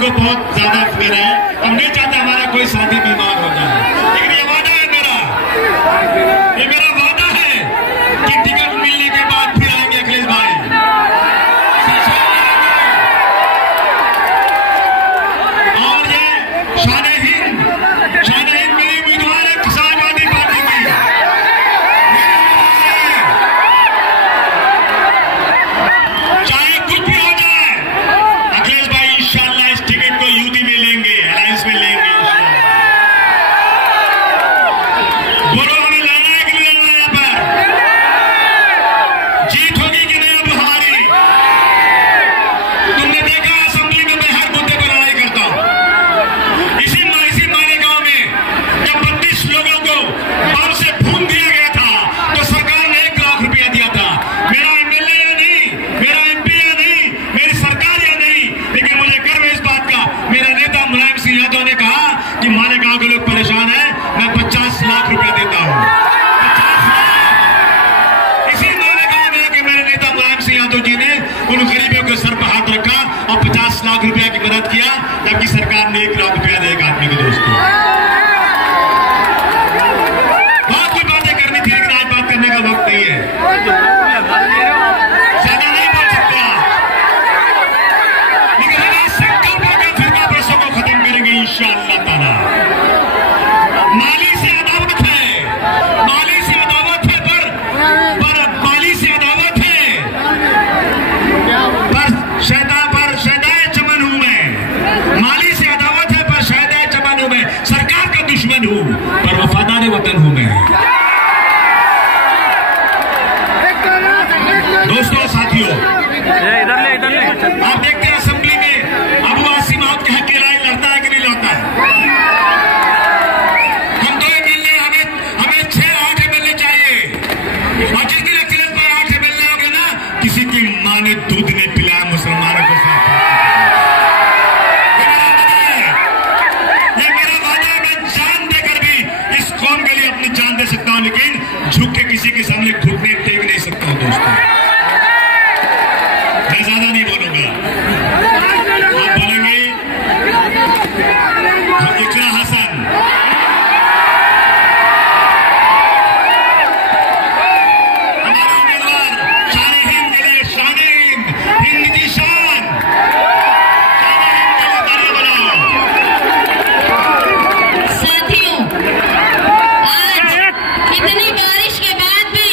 हमको बहुत ज्यादा फिक्र है, हम नहीं चाहते हमारा कोई साथी बीमार हो जाए, लेकिन ये वादा है मेरा, ये मेरा वादा है कि टिकट मिलने के बाद फिर आएंगे अखिलेश भाई। और ये शान हिंद मेरी उम्मीदवार है समाजवादी पार्टी की। चाहे कुछ भी हो जाए, अखिलेश भाई इंशाल्लाह इस टिकट को यूटी में लेंगे, अलायंस में लेंगे इंशाल्लाह। बोलो हमें लाना है कि नहीं लाना यहाँ पर? जीत होगी कि नहीं अब हमारी? तुमने देखा असेंबली में मैं हर मुद्दे पर लड़ाई करता हूं। इसी मालेगांव में जब 32 लोगों को बम से भून दिया गया था तो सरकार ने 1 लाख रुपया दिया था। मेरा एमएलए या नहीं, मेरा एमपी या नहीं, मेरी सरकार या नहीं, लेकिन मुझे गर्व है इस बात का, मेरा नेता मुलायम सिंह यादव ने कहा कि मालेगांव के लोग परेशान हैं, मैं 50 लाख रुपया देता हूं। 50 लाख इसी मालेगांव में कि मेरे नेता मुलायम सिंह यादव जी ने उन गरीबों के सर पर हाथ रखा और 50 लाख रुपया की मदद किया, जबकि सरकार ने 1 लाख रुपया दिया एक आदमी के दोस्त को। बहुत कुछ बातें करनी थी, लेकिन आज बात करने का वक्त नहीं है, ज्यादा नहीं बोल सकते आप। लेकिन हम आज संकल्प होकर फिरका परस्तों को खत्म करेंगे इंशाअल्लाह ताला। माली से अदावत है, माली से अदावत है, पर माली से अदावत है, पर शैदाए चमन हूं मैं। माली से अदावत है पर शैदाए चमन हूं मैं, सरकार का दुश्मन हूं पर वफादार वतन हूं मैं। दोस्तों साथियों, इधर ले आप देखते हैं असेंबली में अबू आसिम मौत के हक की लड़ाई लड़ता है कि नहीं लड़ता है? हम 2 एमएलए, हमें 6-8 एमएलए चाहिए, और जिस दिन अखिलेश भाई 8 एमएलए हो गए ना, किसी की मां ने दूध नहीं पिलाया मुसलमानों को साथ। ये मेरा वादा है, मैं जान देकर भी इस कौम के लिए अपनी जान दे सकता हूं, लेकिन झुक के किसी के सामने घुटने टेक नहीं सकता हूं। दोस्तों मैं ज्यादा नहीं बोलूंगा, आप बोलेंगे इकरा हसन, हमारे उम्मीदवार शान हिंद के लिए, शान हिंद की शान, शान हिंद के लिए तालियां बनाओ। साथियों, आज इतनी बारिश के बाद भी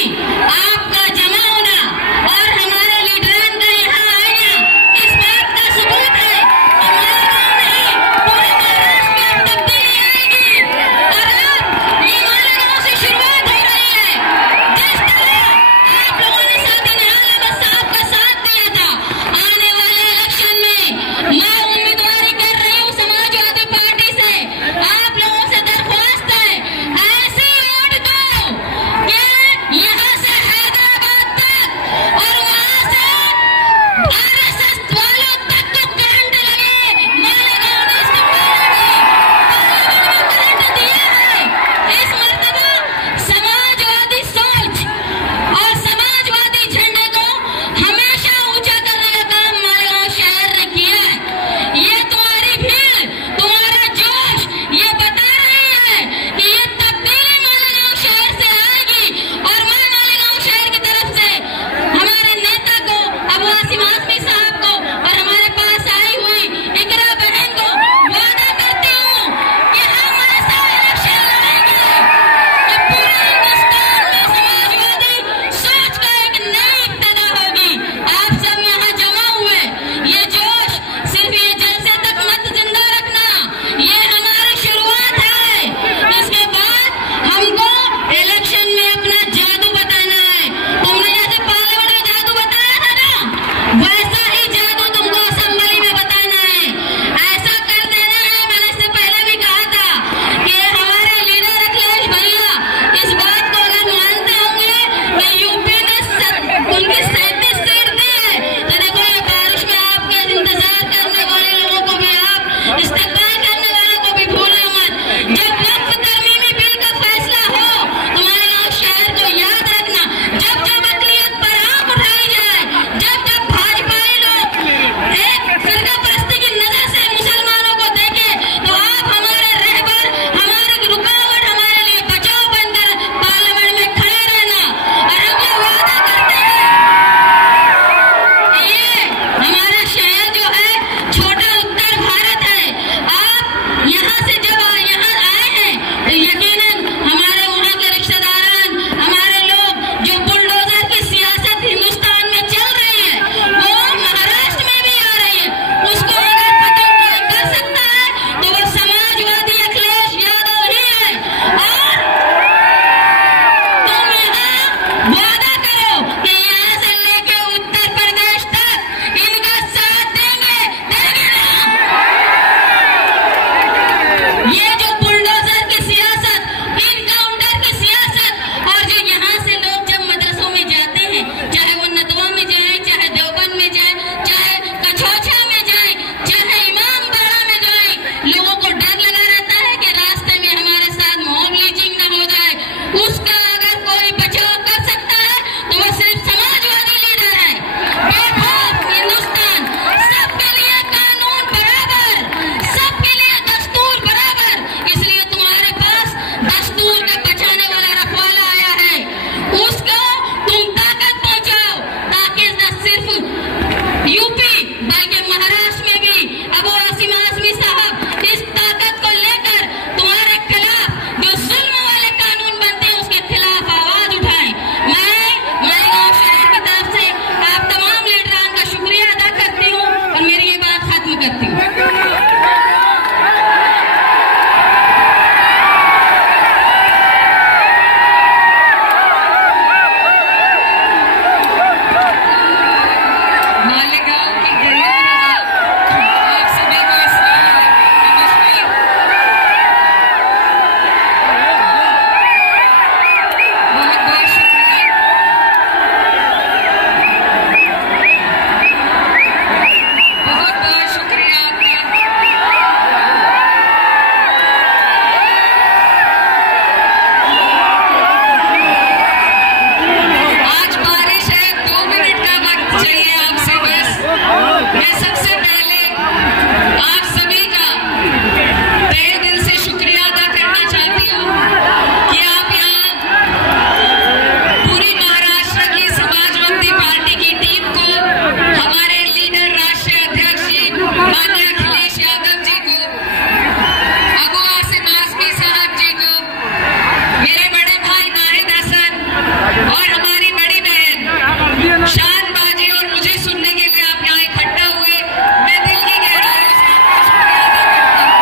और हमारी बड़ी बहन शान बाजी और मुझे सुनने के लिए आप यहाँ इकट्ठा हुए, मैं दिल की गहराइयों से शुक्रिया अदा करती हूँ।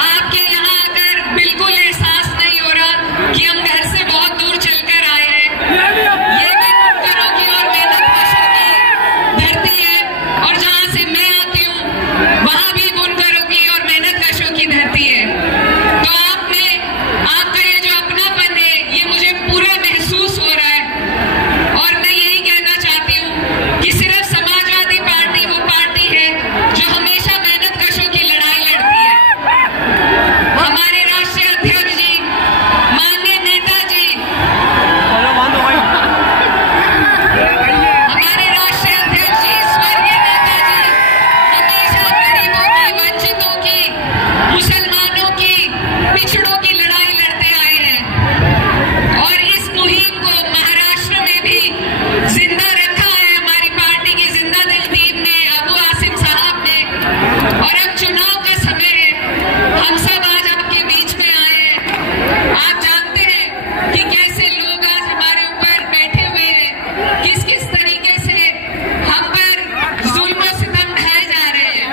आपके यहाँ आकर बिल्कुल एहसास नहीं हो रहा कि हम घर से बहुत दूर चलकर आए हैं। ये भी बुनकरों की और मेहनतकशों की धरती है, और जहाँ से मैं आती हूँ वहाँ भी बुनकरों की और मेहनतकशों की धरती है। तो आपका ये जो अपनापन है, ये मुझे पूरा महसूस हो रहा है। और मैं यही कहना चाहती हूँ कि सिर्फ समाजवादी पार्टी वो पार्टी है जो हमेशा मेहनतकशों की लड़ाई लड़ती है। हमारे राष्ट्रीय अध्यक्ष जी, माननीय नेताजी, हमारे राष्ट्रीय अध्यक्ष जी, स्वर्गीय नेताजी हमेशा गरीबों की, वंचितों की, मुसलमानों की, पिछड़ों की लड़ाई लड़ते आए हैं। और इस मुहिम को महाराष्ट्र में भी जिंदा रखा है हमारी पार्टी की जिंदा दिल टीम ने, अबू आसिम साहब ने। और अब चुनाव का समय है, हम सब आज आपके बीच में आए हैं। आप जानते हैं कि कैसे लोग आज हमारे ऊपर बैठे हुए हैं, किस किस तरीके से हम पर जुल्म और सितम ढाए जा रहे हैं,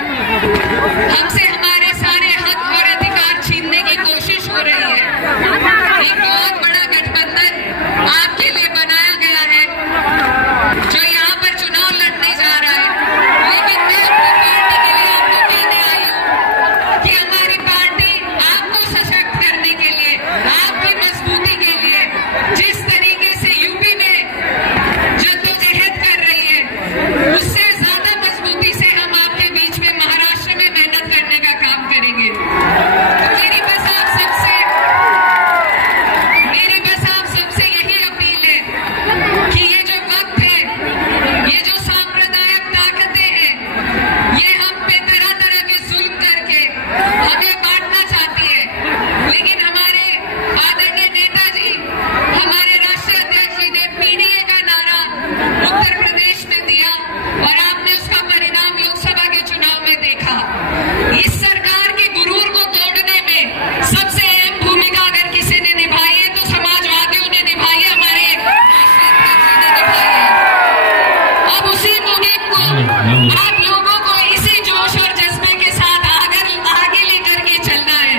हमसे हमारे सारे हक और अधिकार छीनने की कोशिश हो रही है। एक बहुत बड़ा गठबंधन आपके लिए बनाया गया है जो यहाँ पर चुनाव लड़ने जा रहा है। लेकिन मैं अपनी पार्टी के लिए आपको कहने आई हूँ कि हमारी पार्टी आपको सशक्त करने के लिए, आपकी मजबूती के लिए, जिस तरीके से यूपी में जद्दोजहद कर रही है, उससे ज्यादा मजबूती से हम आपके बीच में महाराष्ट्र में मेहनत करने का काम करेंगे। तो मेरी बस आप सबसे यही अपील है कि ये जो वक्त है, ये जो सांप्रदायिक ताकतें हैं, ये हम पे तरह तरह के जुल्म करके हमें बांटना चाहती है। लेकिन हमारे आदरणीय नेताजी, हमारे राष्ट्रीय अध्यक्ष जी ने पीडीए का नारा उत्तर प्रदेश में दिया और आपने उसका परिणाम लोकसभा के चुनाव में देखा। इस सरकार के गुरूर को तोड़ने में सबसे अहम भूमिका अगर किसी ने निभाई है तो समाजवादियों ने निभाई है, हमारे राष्ट्रीय अध्यक्ष जी ने निभाई है। अब उसी मुहिम को आप लोगों को इसी जोश और जज्बे के साथ आगे लेकर के चलना है।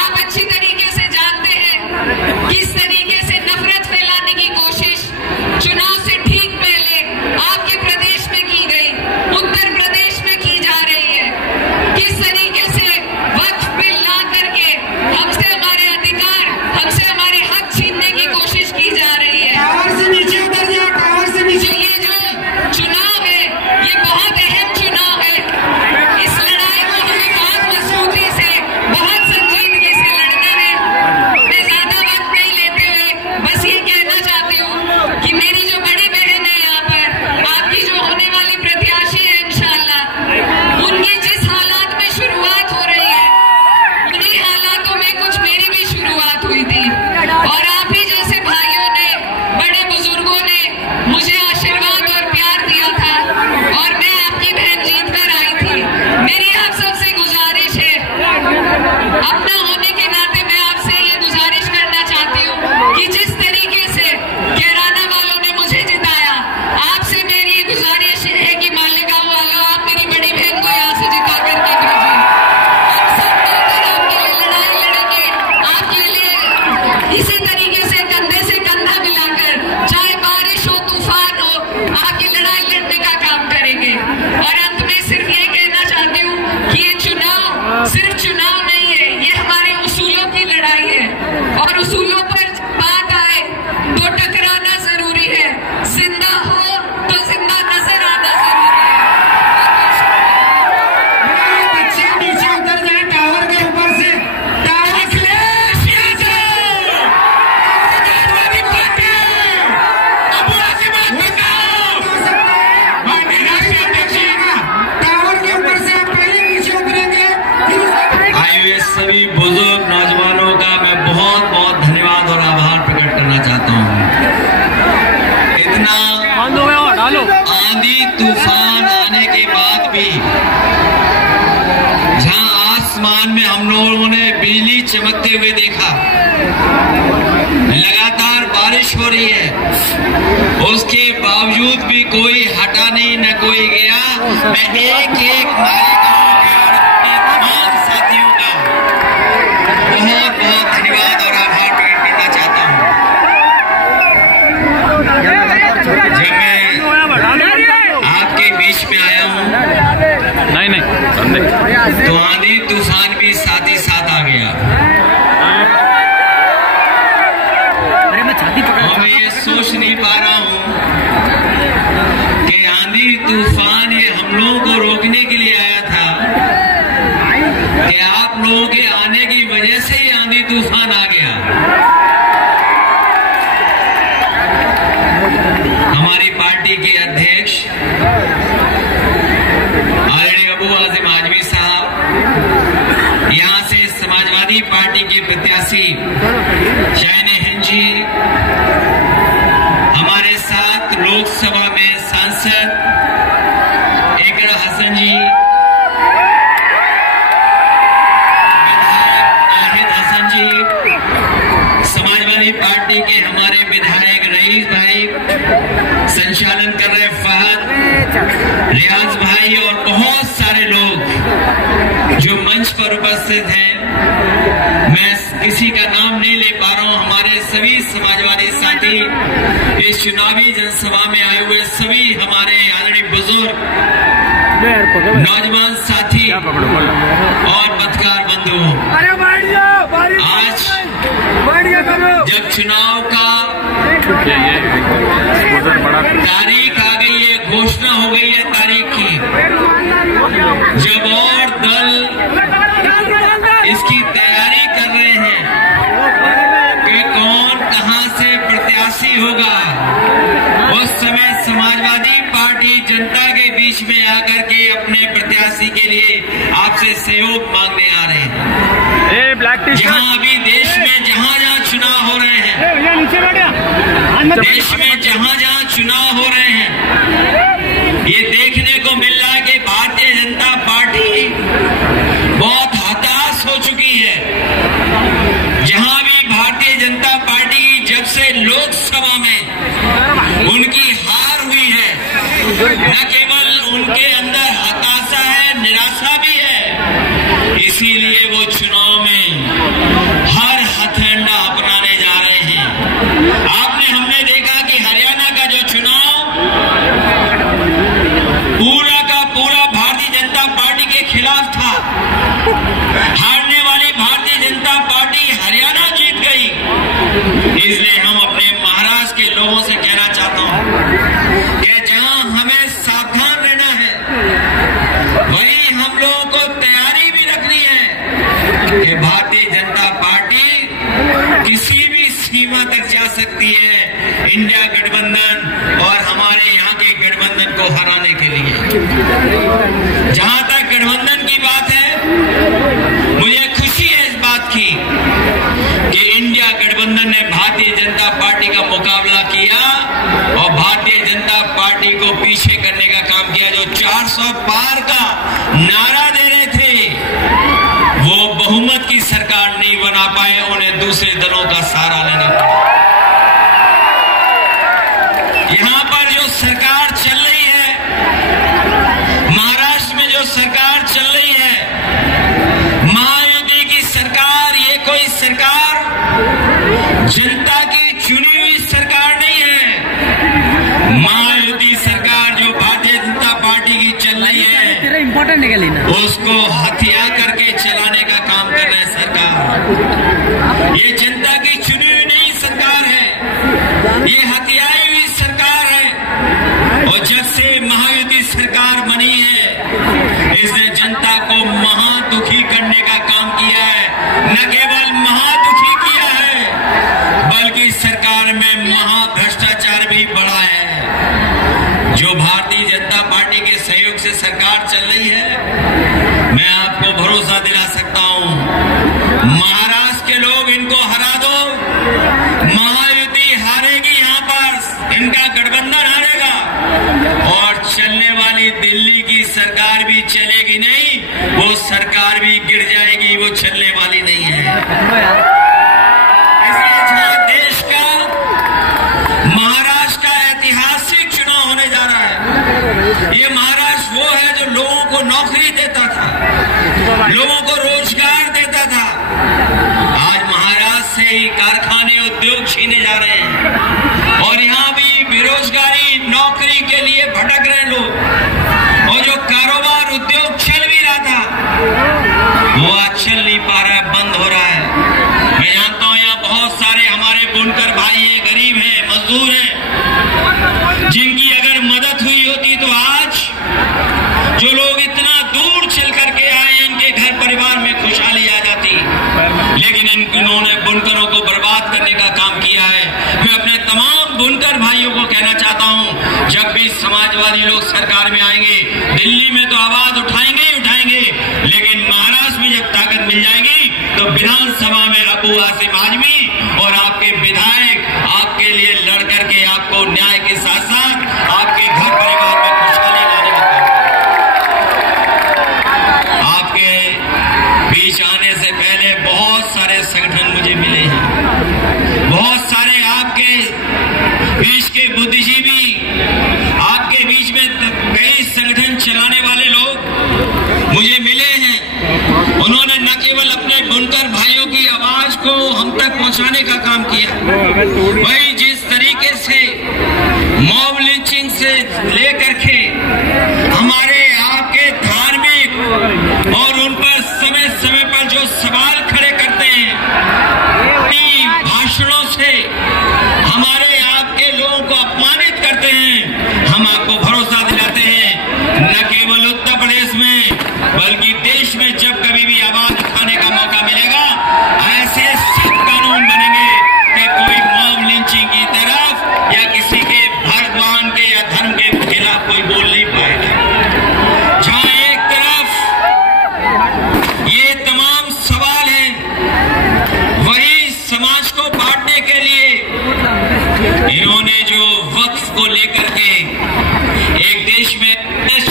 आप अच्छी तरीके से जानते हैं किस तरीके से नफरत फैलाने की कोशिश चुनाव से ठीक पहले आपके प्रदेश में की गई, उत्तर प्रदेश में की जा रही है। किस तरीके से वक्फ बिल ला करके हमसे हमारे अधिकार, हमसे हमारे हक छीनने की कोशिश की जा रही है। टावर से नीचे उतर जाओ, टावर से नीचे। तो ये जो चुनाव है, ये बहुत अहम चुनाव है। इस लड़ाई को हमें बहुत मजबूती से, बहुत संजीदगी से लड़ना है। मैं ज्यादा वक्त नहीं लेते हुए बस ये कहना चाहती हूँ कि मेरी जो बड़ी बहन है यहाँ पर, आपकी जो होने वाली प्रत्याशी है इंशाल्लाह, उनकी जिस हालात में शुरुआत हो रही है, उन्हीं हालातों में कुछ मेरी भी शुरुआत हुई थी। और आप ही जैसे भाइयों ने, बड़े बुजुर्गों ने मुझे आशीर्वाद और प्यार दिया था और मैं आपकी बहन जीत कर आई थी। मेरी आप सबसे गुजारिश है, अपना होने के नाते मैं आपसे ये गुजारिश करना चाहती हूँ कि जिस तरीके से कैराना वालों ने मुझे जिताया, आपसे मेरी ये गुजारिश है कि मालेगांव वालों, आप मेरी बड़ी बहन को यहाँ से जिता करके भेजिए। हम सब मिलकर आपके लिए लड़ाई लड़ेंगे, आपके लिए इसी तरीके से कंधे से कंधा मिलाकर, चाहे बारिश हो, तूफान हो, आपकी लड़ाई लड़ने का काम करेंगे। और अंत में सिर्फ ये कहना चाहती हूँ कि ये चुनाव सिर्फ चुनाव नहीं है, ये हमारे उसूलों की लड़ाई है। और उसूलों पर बात आए तो टकराना जरूरी है, जिंदा हो तो जिंदा नजर आना जरूरी है। बच्चे नीचे उतर जाए टावर के ऊपर से। टावर अखिलेश यादव, समाजवादी पार्टी, अबू आसिम साहब, माननीय राष्ट्रीय अध्यक्ष जी, टावर के ऊपर से आप पहले नीचे उतरेंगे, फिर आए हुए सभी बुजुर्ग नौजवानों का मैं बहुत बहुत धन्यवाद और आभार प्रकट करना चाहता हूँ। इतना आंधी तूफान आने के बाद भी जहाँ आसमान में हम लोगों ने बिजली चमकते हुए देखा, उसके बावजूद भी कोई हटा नहीं, न कोई गया। मैं एक मालेगांव के तमाम साथियों का बहुत बहुत धन्यवाद और आभार प्रकट करना चाहता हूँ। जब मैं आपके बीच में आया हूँ तो आंधी तूफान भी साथ ही साथ आ गया। और मैं ये सोच नहीं पा रहा हूँ कि आंधी तूफान ये हम लोगों को रोकने के लिए आया था कि आप लोगों के आने की वजह से ही आंधी तूफान आ गया। हमारी पार्टी के अध्यक्ष आदरणीय अबू आज़म आजमी साहब, यहाँ से समाजवादी पार्टी के प्रत्याशी शाहीन हिंद जी, हमारे साथ लोकसभा में सांसद एकड़ हसन जी, विधायक नाहिद हसन जी, समाजवादी पार्टी के हमारे विधायक रईस भाई, संचालन कर रहे फहद, रियाज भाई और बहुत सारे लोग जो मंच पर उपस्थित हैं। मैं किसी का नाम नहीं ले पा रहा हूं। हमारे सभी समाजवादी साथी, इस चुनावी जनसभा में आए हुए सभी हमारे आदरणीय बुजुर्ग, नौजवान साथी और पत्रकार बंधुओं, आज जब चुनाव का तारीख आ गई है, घोषणा हो गई है तारीख की, जब और दल इसकी तैयारी कर रहे हैं कि कौन कहां से प्रत्याशी होगा, उस समय समाजवादी पार्टी जनता के बीच में आकर के अपने प्रत्याशी के लिए आपसे सहयोग मांगने आ रहे हैं। जहां अभी देश में जहां चुनाव हो रहे हैं, देश में जहां चुनाव हो रहे हैं, ये देखने को मिल रहा है कि भारतीय जनता पार्टी बहुत हताश हो चुकी है। जहां भी भारतीय जनता पार्टी जब से लोकसभा में उनकी हार हुई है, न केवल उनके अंदर हताशा है, निराशा भी है, इसीलिए वो चुनाव में हर हथकंडा अपनाने जा रहे हैं। हमने देखा कि हरियाणा का जो चुनाव पूरा का पूरा भारतीय जनता पार्टी के खिलाफ था, हारने वाली भारतीय जनता पार्टी हरियाणा जीत गई। इसलिए हम अपने महाराष्ट्र के लोगों से कहना चाहता हूं कि जहां हमें सावधान रहना है, वहीं हम लोगों को तैयारी भी रखनी है कि भारतीय जनता पार्टी किसी भी सीमा तक जा सकती है इंडिया गठबंधन और हमारे यहाँ के गठबंधन को हराने के लिए। जहां तक गठबंधन की बात है, मुझे खुशी है इस बात की कि इंडिया गठबंधन ने भारतीय जनता पार्टी का मुकाबला किया और भारतीय जनता पार्टी को पीछे करने का काम किया। जो 400 पार का नारा दे रहे थे, वो बहुमत की सरकार नहीं बना पाए, उन्हें दूसरे दलों का सहारा लेना पड़ा। यहां पर जो सरकार चल रही है, महाराष्ट्र में जो सरकार चल रही है, महायुति की सरकार, ये कोई सरकार जनता की चुनी हुई सरकार नहीं है। महायुति सरकार जो भारतीय जनता पार्टी की चल रही है, उसको हथिया करके चलाने का काम कर रहे सरकार। ये जनता की चुनी हुई नहीं सरकार है, ये हथियाई हुई सरकार है। और जब से महायुति सरकार बनी है, इसने जनता को महादुखी करने का काम किया है। न केवल महादुखी किया है, बल्कि सरकार में महाभ्रष्टाचार भी बढ़ा है। जो भारतीय जनता पार्टी के सहयोग से सरकार चल रही है, मैं आपको भरोसा दिला सकता हूं, महाराष्ट्र के लोग इनको हरा दो, महायुति हारेगी, यहां पर इनका गठबंधन हारेगा और चलने वाली दिल्ली की सरकार भी चलेगी नहीं, वो सरकार भी गिर जाएगी, वो चलने वाली नहीं है। इसलिए जहां देश का, महाराष्ट्र का लोगों को रोजगार देता था। आज महाराष्ट्र से ही कारखाने उद्योग छीने जा रहे हैं और यहाँ भी बेरोजगारी नौकरी के लिए भटक रहे लोग। और जो कारोबार उद्योग चल भी रहा था वो आज चल नहीं पा रहा है, बंद हो रहा है। मैं जानता हूँ यहाँ बहुत सारे हमारे बुनकर भाई हैं, गरीब हैं, मजदूर हैं, जिनकी अगर मदद हुई होती तो आज जो लोग इतना दूर चल करके आए इनके घर परिवार में खुशहाली आ जाती। लेकिन इन्होंने बुनकरों को बर्बाद करने का काम किया है। मैं अपने तमाम बुनकर भाइयों को कहना चाहता हूं, जब भी समाजवादी लोग सरकार में आएंगे, दिल्ली में तो आवाज उठाएंगे ही उठाएंगे, लेकिन महाराष्ट्र में जब ताकत मिल जाएगी तो विधानसभा में अबू आसिम आजमी और आपके विधायक आपके लिए लड़ करके आपको न्याय के साथ साथ आपके घर परिवार में खुशहाली लाने का आपके बीच आने से पहले बहुत सारे संगठन मुझे मिले हैं, बहुत सारे आपके बीच के बुद्धिजीवी, आपके बीच में कई संगठन चलाने वाले लोग मुझे मिले हैं। उन्होंने न केवल अपने बुनकर भाइयों की आवाज को हम तक पहुंचाने का काम किया, वही जिस तरीके से मॉब लिंचिंग से लेकर के हमारे आपके धार्मिक और उन पर समय समय पर जो सवाल खड़े करते हैं, अपनी भाषणों से हमारे आपके लोगों को अपमानित करते हैं, हम आपको भरोसा दिलाते हैं न केवल उत्तर प्रदेश में बल्कि देश में जब कभी भी आवाज उठाने का मौका मिलेगा, ऐसे सख्त कानून बनेंगे कि कोई मॉब लिंचिंग की तरफ या किसी के भगवान के या धर्म के खिलाफ कोई बोल नहीं पाएगा। जहां एक तरफ ये तमाम सवाल हैं, वही समाज को बांटने के लिए इन्होंने जो वक्फ को लेकर के एक देश में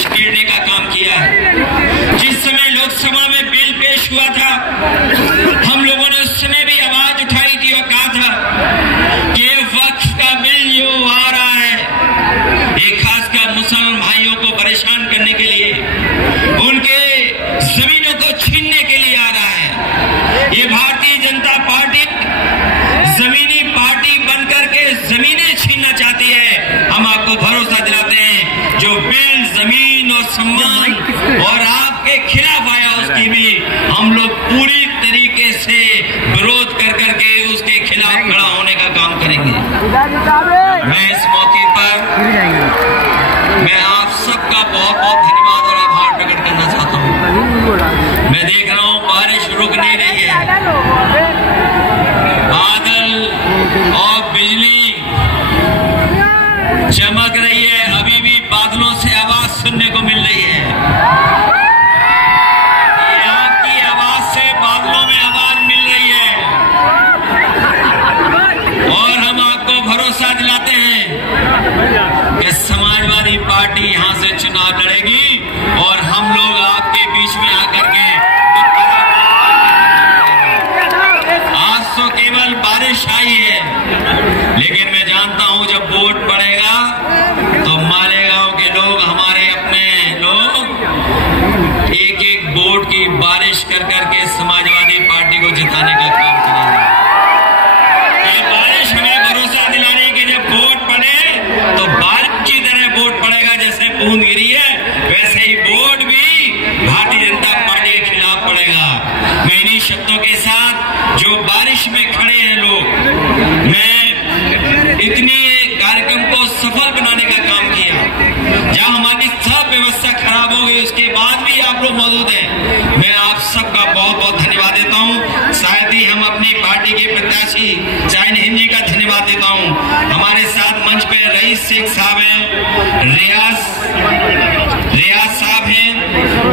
छेड़ने का काम किया है। जिस समय लोकसभा में बिल पेश हुआ था, हम लोगों ने उस समय भी आवाज उठाई थी और कहा था कि वक्फ का बिल जो आ रहा है ये खासकर मुसलमान भाइयों को परेशान करने के लिए, उनके जमीनों को छीनने के लिए आ रहा है। ये भारतीय जनता पार्टी जमीनी पार्टी बनकर के जमीनें छीनना चाहती है। हम आपको भरोसा दिलाते हैं जो बिल जमीन और सम्मान और आपके खिलाफ आया उसकी भी हम लोग पूरी तरीके से विरोध कर करके उसके खिलाफ खड़ा होने का काम करेंगे। मैं इस मौके पर मैं आप सबका बहुत बहुत धन्यवाद और आभार प्रकट करना चाहता हूँ। मैं देख रहा हूँ बारिश रुक नहीं रही है, बादल और बिजली चमक रही है, अभी भी बादलों से आवाज सुनने को मिल रही है। ये आपकी आवाज से बादलों में आवाज मिल रही है और हम आपको भरोसा दिलाते हैं कि समाजवादी पार्टी यहां से चुनाव लड़ेगी और हम लोग आपके बीच में आकर के आज तो केवल बारिश आई है, लेकिन मैं जानता हूं जब वोट पड़ेगा तो मालेगांव के लोग, हमारे अपने लोग एक एक वोट की बारिश कर करके समाजवादी पार्टी को जिताने का काम करेंगे। ये बारिश हमें भरोसा दिलाने की जब वोट पड़े तो बारिश की तरह वोट पड़ेगा, जैसे बूंद गिरी है वैसे ही वोट भी भारतीय जनता पार्टी के खिलाफ पड़ेगा। मैं इन्हीं शब्दों के साथ जो बारिश में खड़े हैं लोग, मैं इतनी कार्यक्रम को सफल बनाने का काम किया, जहां हमारी सब व्यवस्था खराब हो गई उसके बाद भी आप लोग मौजूद हैं। मैं आप सबका बहुत बहुत धन्यवाद देता हूं। साथ ही हम अपनी पार्टी के प्रत्याशी जैन हिंद जी का धन्यवाद देता हूं। हमारे साथ मंच पे रईस शेख साहब हैं, रियाज साहब हैं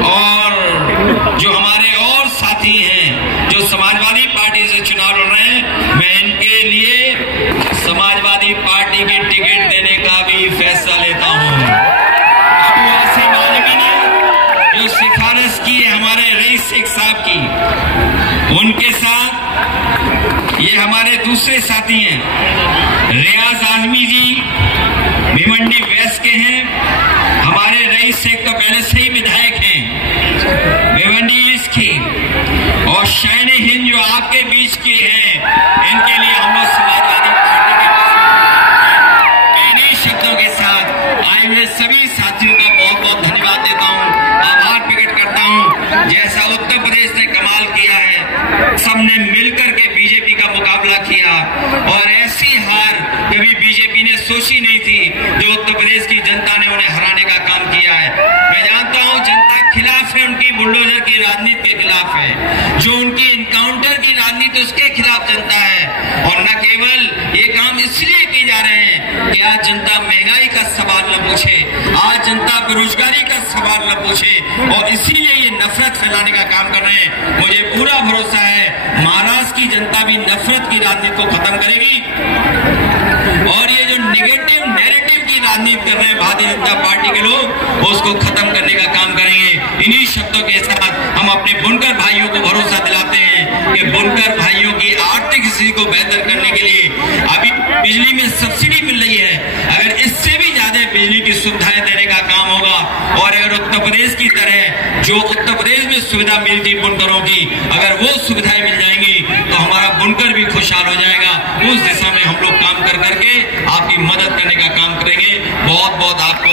और जो हमारे और साथी हैं जो समाजवादी पार्टी से चुनाव लड़ रहे हैं। मैं इनके लिए समाजवादी पार्टी की टिकट देने का भी फैसला लेता हूं। अबू आसिम आजमी ने जो सिफारिश की है हमारे रईस शेख साहब की, उनके साथ ये हमारे दूसरे साथी हैं रियाज आजमी जी, भिवंडी वेस्ट के हैं, हमारे रईस शेख तो पहले से ही विधायक हैं भिवंडी ईस्ट की, और ऐसी हार कभी बीजेपी ने सोची नहीं थी जो उत्तर प्रदेश की जनता ने उन्हें हराने का काम किया है। मैं जानता हूं जनता खिलाफ है, उनकी बुलडोजर की राजनीति के खिलाफ है, जो उनकी इनकाउंटर की राजनीति उसके खिलाफ जनता है। और न केवल ये काम इसलिए किए जा रहे हैं कि आज जनता महंगाई का सवाल न पूछे, आज जनता बेरोजगारी का सवाल न पूछे, और इसीलिए ये नफरत फैलाने का काम कर रहे हैं। मुझे पूरा भरोसा है महाराष्ट्र की जनता भी नफरत की राजनीति को खत्म करेगी और ये जो निगेटिव नैरेटिव की राजनीति कर रहे हैं भारतीय जनता पार्टी के लोग, उसको खत्म करने का काम करेंगे। इन्हीं शब्दों के साथ हम अपने बुनकर भाइयों को भरोसा दिलाते हैं कि बुनकर भाइयों की आर्थिक स्थिति को बेहतर करने के लिए अभी बिजली में सब्सिडी मिल रही है, अगर इससे भी ज्यादा बिजली की सुविधाएं देने का काम होगा, और अगर उत्तर प्रदेश की तरह जो उत्तर प्रदेश में सुविधा मिलती बुनकरों की, अगर वो सुविधाएं मिल जाएंगी तो हमारा बुनकर भी खुशहाल हो जाएगा। उस दिशा में हम लोग काम कर करके आपकी मदद करने का काम करेंगे। बहुत बहुत आपको